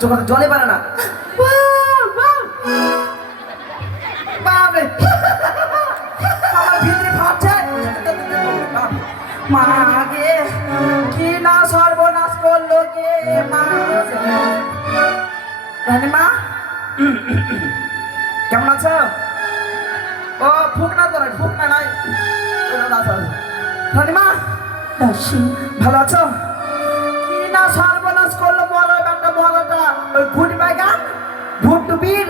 চোখে জলে পারে না। বাপরে আমার ভিতরে ভাবছে মা গে কি না সর্বনাশ করলো গে মা। রানীমা কেমন আছো? ও ফুক না তো নাই, ফুক না নাই। রানীমা ভালো আছো? কি না সর্বনাশ করলো বড় একটা বড়টা ওই ঘুটি বাইগান ভুট টুপির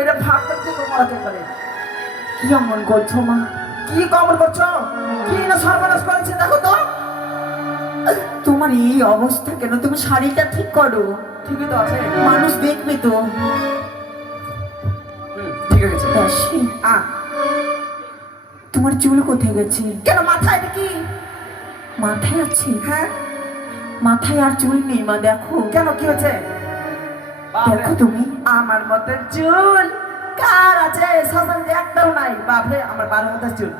এটা ভাব করতে তোমাকে পারে। কি অমন করছো মা? কি কমন করছো? কি না সর্বনাশ করেছে দেখো তো। তোমার এই অবস্থা কেন? তুমি শাড়িটা ঠিক করো। ঠিকই তো আছে, মানুষ দেখবে তো। ঠিক আছে। দাসী তোমার চুল কোথায় গেছে? কেন মাথায় কি? মাথায় আছে? হ্যাঁ মাথায় আর চুল নেই মা, দেখো। কেন কি হয়েছে? দেখো তুমি। আমার মতো চুল কার আছে? শাসন যে একটাও নাই। বাপরে আমার 12 হাজার চুল।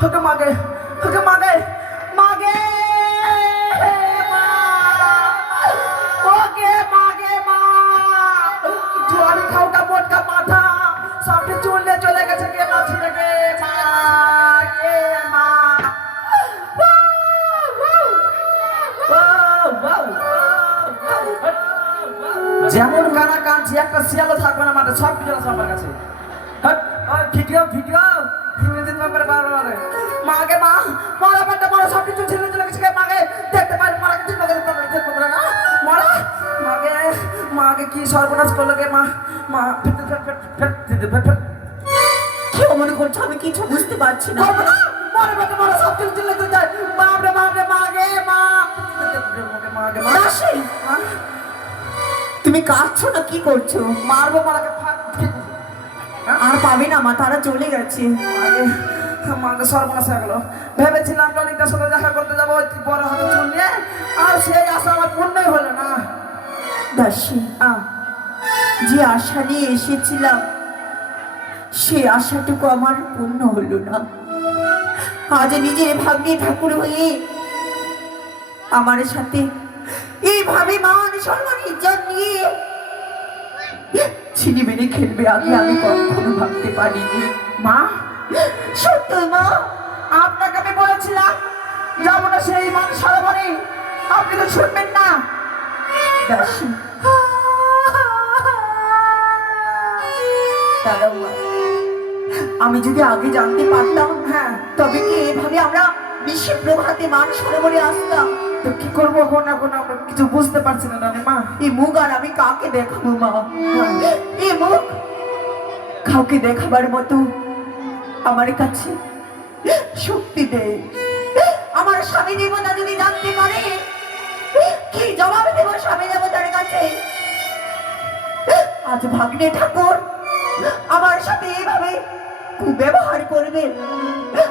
হকে মাগে হকে মাগে মাগে মা ওকে মাগে মা জোয়ারি খাওটা মোটকা মাথা সবটি চুল নিয়ে চলে গেছে কে মাছি রে মা কে মা। যেমন গানা কাঁদছি একটা শিয়ালও থাকবে না মাঠে, সব কিছু আছে আমার কাছে। ভিডিও ভিডিও ভিডিও দিতে পারে বারবার মাকে মা মরা পাটা মরা সব কিছু ছেলে চলে গেছে মাকে দেখতে পারি মরা কিছু দেখতে পারে না মরা মাকে মাকে কি সর্বনাশ করলো গে মা মা কি অমন করছো? আমি কিছু বুঝতে পারছি না। মরা পাটা মরা সব কিছু চলে যায় বাপরে বাপরে মাকে মা মাকে মা। দাসী তুমি কাঁদছো না কি করছো? মারবো মারাকে আর পাবে না মা, তারা চলে গেছে। মাকে সর্বনাশ হয়ে গেল। ভেবেছিলাম টনিকটার সাথে দেখা করতে যাবো বড় হাতে চুল নিয়ে, আর সেই আশা আমার পূর্ণই হলো না। দাসী যে আশা নিয়ে এসেছিলাম সে আশাটুকু আমার পূর্ণ হলো না। আজ নিজের ভাগ্নে ঠাকুর হয়ে আমার সাথে এইভাবে মান সম্মান ইজ্জত নিয়ে ছিনি মেরে খেলবে আগে আমি কখনো ভাবতে পারিনি। মা সত্যি মা, আপনাকে আমি বলেছিলাম যাবো না সেই মান সরোবরে, আপনি তো শুনবেন না। দাসী দাঁড়াও মা, আমি যদি আগে জানতে পারতাম তবে কি এভাবে আমরা নিশি প্রভাতে মান সরোবরে আসতাম? তো কি করবো এখন? এখন আমরা কিছু বুঝতে পারছি না রানীমা। এই মুখ আর আমি কাকে দেখাবো মা? এই মুখ কাউকে দেখাবার মতো আমার কাছে শক্তি দেয়। আমার স্বামী দেবতা যদি জানতে পারে কি জবাব দেব স্বামী দেবতার কাছে? আজ ভাগ্নে ঠাকুর আমার সাথে এইভাবে কুব্যবহার করবে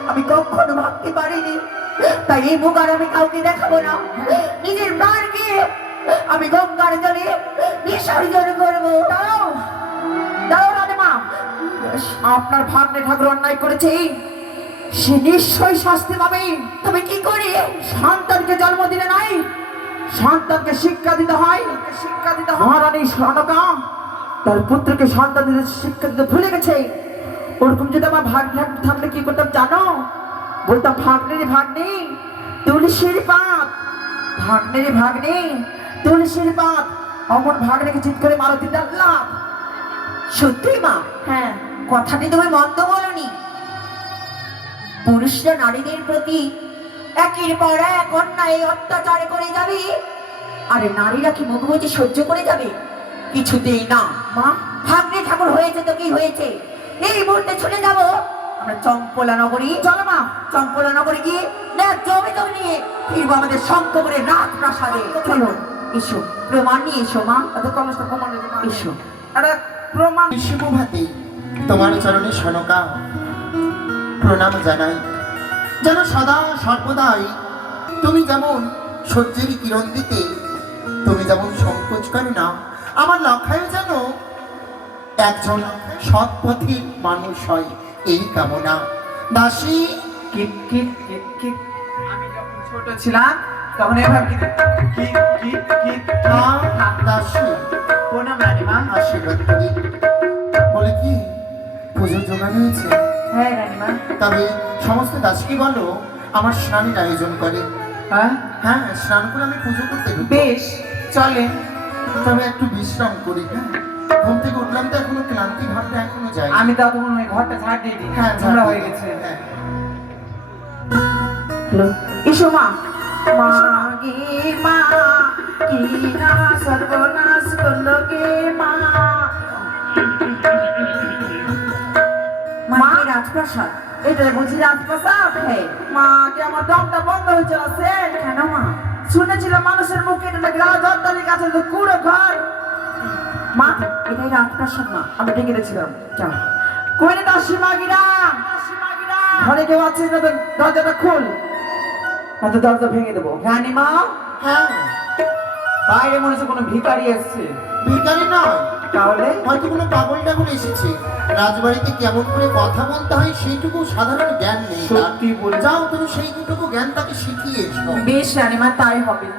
আমি কখনো ভাবতে পারিনি। তাই এই মুখ আর আমি কাউকে দেখাবো না। নিজের প্রাণকে আমি গঙ্গার জলে বিসর্জন করবো। দাও দাও রানীমা, আপনার ভাগ্নে ঠাকুর অন্যায় করেছে, সে নিশ্চয়ই শাস্তি পাবে। তবে কি করি? সন্তানকে জন্ম দিলে নাই, সন্তানকে শিক্ষা দিতে হয়। শিক্ষা দিতে হয়। মহারানী সনকা তার পুত্রকে সন্তান দিতে শিক্ষা দিতে ভুলে গেছে। ওরকম যদি আমার ভাগ্নে থাকলে কি করতাম জানো? বলতাম ভাগ্নেরই ভাগ্নে তুলসীর পাত, ভাগ্নেরই ভাগ্নে তুলসীর পাত। অমন ভাগ্নেকে চিৎ করে মারতি ডাকলাম। সত্যি মা? হ্যাঁ, কথাটি তুমি মন্দ বলনি। পুরুষরা নারীদের প্রতি একের পর এক অন্যায় অত্যাচার করে যাবে, আরে নারীরা কি মুখ বুজে সহ্য করে যাবে? কিছুতেই না মা। ভাগ্নে ঠাকুর হয়েছে তো কি হয়েছে? এই মুহূর্তে চলে যাব আমরা চম্পলা নগরী। চলো মা, চম্পলা নগরী গিয়ে জমি জমি নিয়ে ফিরবো আমাদের শঙ্করের রাত প্রাসাদে। চলো এসো, প্রমাণ নিয়ে এসো মা। এত কষ্ট প্রমাণ এসো। আরে প্রমাণ শিবভাতে তোমার চরণে সনকা প্রণাম জানাই। যেন সদা সর্বদাই তুমি যেমন সূর্যের কিরণ দিতে তুমি যেমন সংকোচ করো না, আমার লক্ষ্যে যেন একজন সৎ পথের মানুষ হয় এই কামনা। দাসী কিক কিক কিক কিক। আমি যখন ছোট ছিলাম তখন এবার কি কি কি কি দাসী প্রণাম রানীমা। আশীর্বাদ করি। বলে কি পুজোর জোগাড় হয়েছে? হ্যাঁ রানীমা। তবে সমস্ত দাসীকে বলো আমার স্নানের আয়োজন করে। হ্যাঁ হ্যাঁ, স্নান করে আমি পুজো করতে ঢুকবো। বেশ চলেন। তবে একটু বিশ্রাম করি। হ্যাঁ, ঘুম থেকে উঠলাম তো এখনো ক্লান্তি ভাবটা এখনো যায়। আমি ততক্ষণ ওই ঘরটা ঝাড় দিয়ে দিই। হ্যাঁ, ঝাড়া হয়ে গেছে। হ্যাঁ। হ্যালো এসো মা। মা গে মা কি না সর্বনাশ করলো গে মা। মা এই রাজপ্রাসাদ। এটা বুঝি রাজপ্রাসাদ? হ্যাঁ। মা কে আমার দমটা বন্ধ হয়ে চলেছে। কেন মা? শুনেছিলাম মানুষের মুখে এটা নাকি রাজধানী কাছে তো কুড়ো ঘর। মা এটাই রাজপ্রাসাদ মা। আমি ডেকে গেছিলাম। যাও কই রে দাসী মাগিরা, ঘরে কেউ আছিস না তো দরজাটা খুল, নয়তো দরজা ভেঙে দেবো। রানীমা হ্যাঁ, বাইরে মনে হচ্ছে কোনো ভিখারি এসছে। ভিখারি নয়, তাহলে হয়তো কোনো পাগল টাগল এসেছে। রাজবাড়িতে কেমন করে কথা বলতে হয় সেইটুকু সাধারণ জ্ঞান নেই তার। সত্যি বলে যাও তুমি সেইটুকু জ্ঞান তাকে শিখিয়ে এসো। বেশ রানীমা তাই হবে।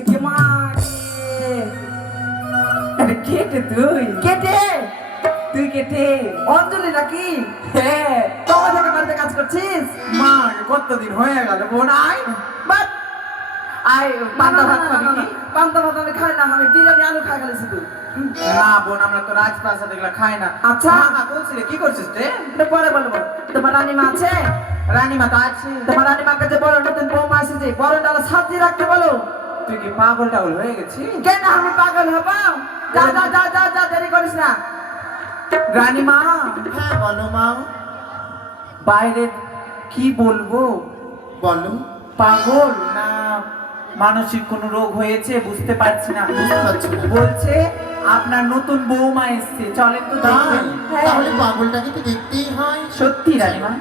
একে মা আরে কেটে তুই কেটে তুই কেটে অঞ্জলি নাকি? হ্যাঁ তবে থেকে বাড়িতে কাজ করছিস? মা কতদিন হয়ে গেল বোন আয় বাট আয় পান্তা ভাত খাবি কি? পান্তা ভাত আমি খাই না, আমি বিরিয়ানি আলু খাই গেলে শুধু। না বোন আমরা তো রাজপ্রাসাদ এগুলা খাই না। আচ্ছা। মা বলছিলে কি করছিস রে? এটা পরে বলবো। তোমার রানীমা আছে? রানীমা তো আছে। তোমার রানীমাকে যে বড় নতুন বৌমা এসেছে বড় ডালা সাজিয়ে রাখতে বলো। তুই কি পাগল টাগল হয়ে গেছিস? কেন আমি পাগল হব? যা যা যা যা যা, দেরি করিস না। রানীমা হ্যাঁ বলো মা, বাইরে কি বলবো, বলো। পাগল না মানসিক কোনো রোগ হয়েছে বুঝতে পারছি না। বুঝতে পারছি না। বলছে আপনার নতুন বৌমা এসছে, চলেন তো তাই? দেখবেন। হ্যাঁ। তাহলে পাগলটাকে তো দেখতেই হয়। সত্যি রানীমা।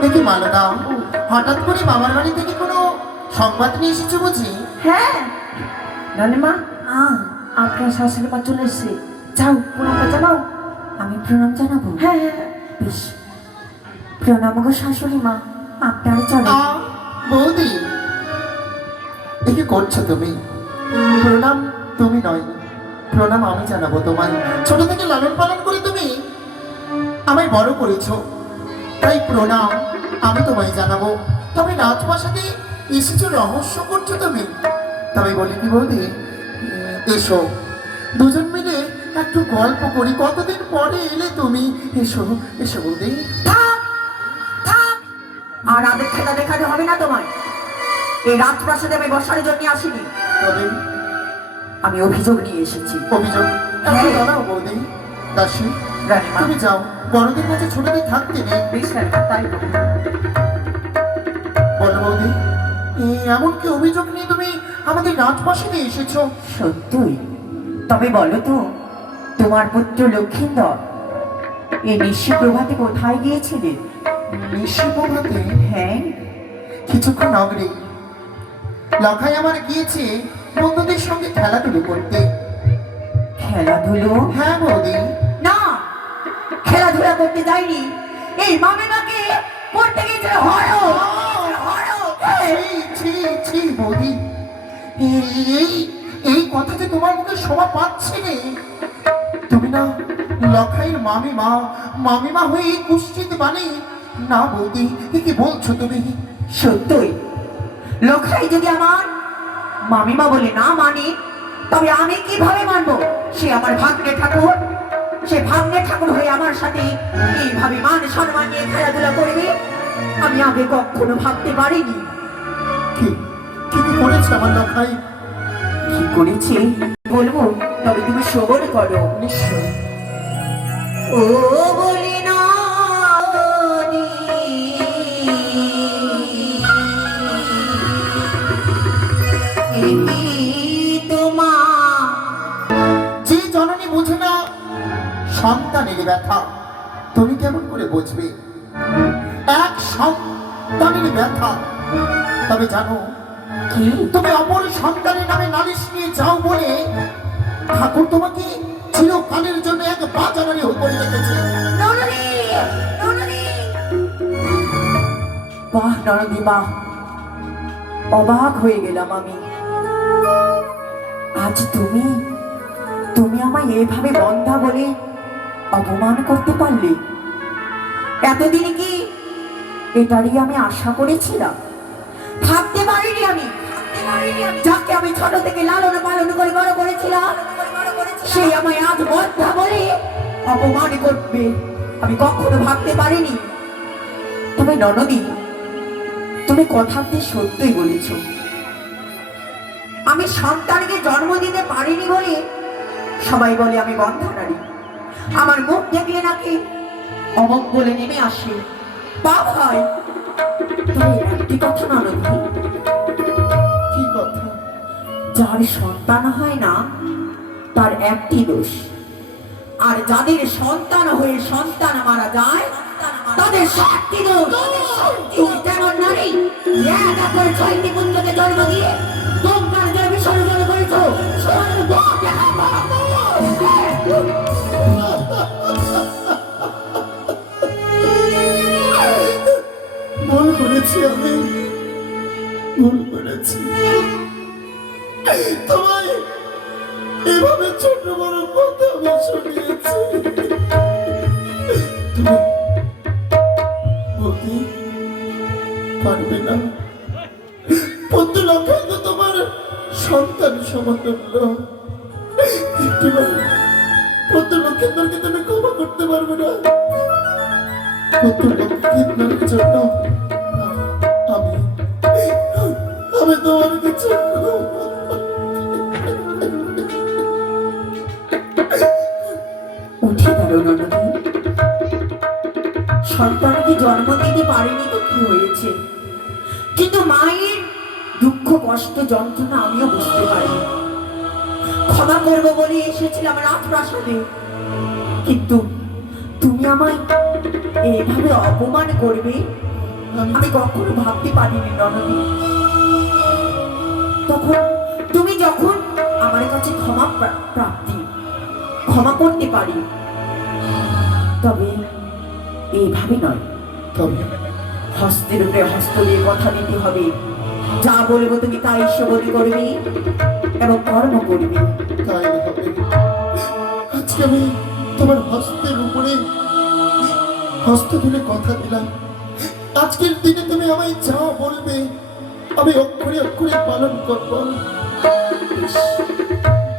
দেখি মালো দাও, হঠাৎ করে বাবার বাড়ি থেকে কোনো সংবাদ নিয়ে এসেছো বুঝি? হ্যাঁ রানীমা, আহ, আপনার শাশুড়ি মা চলে এসছে, যাও প্রণামটা জানাও। আমি প্রণাম জানাবো? হ্যাঁ হ্যাঁ বেশ, প্রণাম গো শাশুড়ি মা। আপনার চলে। বৌদি, এ কি করছো তুমি? প্রণাম তুমি নয়, প্রণাম আমি জানাবো তোমায়। ছোট থেকে লালন পালন করে তুমি আমায় বড় করেছো, তাই প্রণাম আমি তোমায় জানাবো। তবে রাজপ্রাসাদে এসেছো রহস্য করছো তুমি। তবে বলি কি বৌদি, এসো দুজন মিলে একটু গল্প করি। কতদিন পরে এলে তুমি, এসো এসো বৌদি। থাক থাক, আর আবেগ খেলা দেখাতে হবে না তোমায়। এই রাজপ্রাসাদে আমি বসার জন্য আসিনি, তবে আমি অভিযোগ নিয়ে এসেছি। অভিযোগ একটু দাঁড়াও বৌদি। দাসী, রানীমা তুমি যাও, বড়দের কাছে ছোটদের থাকতে নেই। বেশ রানীমা তাই তো। বলো বৌদি, এমন কি অভিযোগ নিয়ে তুমি আমাদের রাজপ্রাসাদে এসেছো? সত্যই? তবে বলো তো, তোমার পুত্র লক্ষিন্দর এই নিশি প্রভাতে কোথায় গিয়েছিলেন? নিশি প্রভাতে হ্যাঁ, কিছুক্ষণ আগে লখাই আমার গিয়েছে বন্ধুদের সঙ্গে খেলাধুলো করতে। খেলাধুলো? হ্যাঁ বৌদি। না, খেলাধুলা করতে যায়নি, এই মামিমাকে করতে গিয়েছে হরো হরো। ছি, ছি, ছি বৌদি, এই এই কথা যে তোমার মুখে শোভা পাচ্ছে রে। তুমি না লখাইয়ের মামিমা হয়ে এই কুষ্ঠিত বানে? না বৌদি, এ কি বলছো তুমি? সত্যই? লখাই যদি আমার মামিমা বলে না মানে, তবে আমি কিভাবে মানবো? সে আমার ভাগ্নে ঠাকুর, সে ভাগ্নে ঠাকুর হয়ে আমার সাথে এইভাবে মান সম্মান নিয়ে খেলাধুলা করবে, আমি আগে কখনো ভাবতে পারিনি। কি কি কি করেছে আমার লখাই? কি করেছে বলবো, তবে তুমি সবর করো। নিশ্চয়। ও বলি না যে জননী বুঝে না সন্তানের ব্যথা, তুমি কেমন করে বুঝবে এক সন্তানের ব্যথা? তবে জানো কি? তুমি অপর সন্তানের নামে নালিশ নিয়ে যাও বলে ঠাকুর তোমাকে চিরকালের জন্য এক বাজারে করে রেখেছে। নরনারী, নরনারী, বাহ নরদি বাহ, অবাক হয়ে গেলাম আমি। আজ তুমি তুমি আমায় এভাবে বন্ধা বলে অপমান করতে পারলে? এতদিন কি এটারই আমি আশা করেছিলাম? ভাবতে পারিনি আমি, যাকে আমি ছোট থেকে লালন পালন করে বড় করেছিলাম, সেই আমায় আজ বন্ধা বলে অপমান করবে আমি কখনো ভাবতে পারিনি। তবে ননদি, তুমি কথাতে সত্যই বলেছ। আমি সন্তানকে জন্ম দিতে পারিনি বলে সবাই বলে আমি বন্ধা নারী। আমার মুখ দেখলে নাকি অমক বলে নেমে আসে, পাপ হয়। তবে একটি কথা ননদি, কি কথা? যার সন্তান হয় না তার একটি দোষ, আর যাদের সন্তান হয়ে সন্তান মারা যায় তাদের 7টি দোষ। তুমি তেমন নারী, একা করে 6টি পুত্রকে জন্ম দিয়ে তোমরা যারা বিসর্জন করেছ, ভুল করেছি আমি, ভুল করেছি। তোমায় এভাবে ছোট বড় কথা আমি শুনিয়েছি। তুমি বলতে পারবে না, পুত্র লক্ষায় তো তোমার সন্তান সমতুল্য। পুত্র লক্ষেন্দ্রকে তুমি ক্ষমা করতে পারবে না? পুত্র লক্ষেন্দ্রের জন্য আমি আমি তোমার কিছু উঠে গেল ননদি। সন্তানকে জন্ম দিতে পারেনি তো কি হয়েছে, কিন্তু মায়ের দুঃখ কষ্ট যন্ত্রণা আমিও বুঝতে পারি। ক্ষমা করবো বলে এসেছিলাম রাজপ্রাসাদে, কিন্তু তুমি আমায় এভাবে অপমান করবে আমি কখনো ভাবতে পারিনি ননদি। তখন তুমি যখন আমার কাছে প্রাপ্তি ক্ষমা করতে পারি, তবে এইভাবে নয়। তবে হস্তের উপরে হস্ত দিয়ে কথা দিতে হবে। যা বলবো তুমি তাই সবলি করবে এবং কর্ম করবে। তাই হবে। আজকে আমি তোমার হস্তের উপরে হস্ত তুলে কথা দিলাম, আজকের দিনে তুমি আমায় যা বলবে আমি অক্ষরে অক্ষরে পালন করব।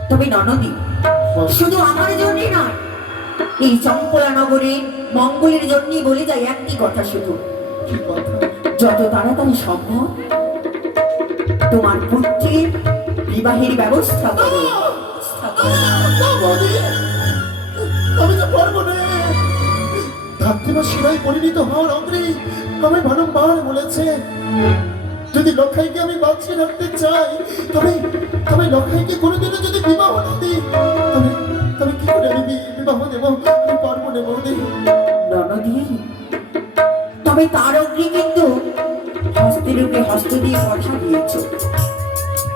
তবে ননদি, শুধু আমার জন্যই নয়, এই চম্পলা নগরে মঙ্গলের জন্যই বলে যায় একটি কথা শুধু, কি কথা? যত তাড়াতাড়ি সম্ভব তোমার পুত্রের বিবাহের ব্যবস্থা করো। না বৌদি, আমি তো পারবো না। ধাত্রীমা সেবায় পরিণত হওয়ার অগ্রে আমি বারংবার বলেছে, যদি লক্ষাইকে আমি বাঁচিয়ে রাখতে চাই, তবে তবে লক্ষাইকে কোনোদিনও যদি বিবাহ না দিই, তবে তবে কি করে আমি বিবাহ দেবো? আমি পারবো না বৌদি। ননদি, তবে তার অগ্নি কিন্তু হস্তের উপরে হস্ত দিয়ে কথা দিয়েছ।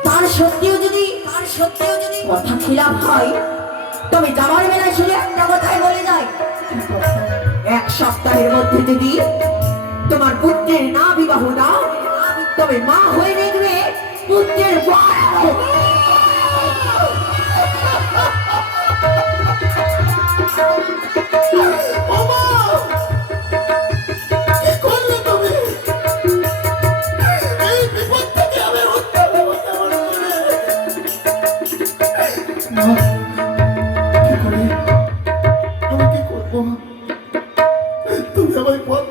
তার সত্যিও যদি কথা খিলাফ হয়, তবে যাওয়ার বেলায় শুধু একটা কথাই বলে যায়, 1 সপ্তাহের মধ্যে যদি তোমার পুত্রের না বিবাহ দাও, তবে মা হয়ে দেখবে পুত্রের বড়। ওমা! কি করলে তুমি? এই বিপদ থেকে আমি উদ্ধার হবো কেমন করে? মা, কি করে? আমি কি করবো? তুমি আমায় পথ